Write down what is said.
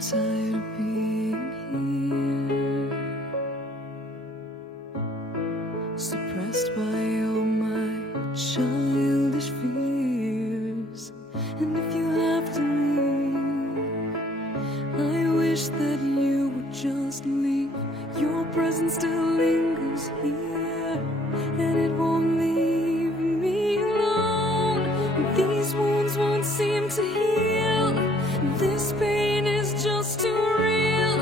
tired of being here, suppressed by all my childish fears. And if you have to leave, I wish that you would just leave. Your presence still lingers here, and it won't leave me alone. These wounds won't seem to heal. This pain is just too real.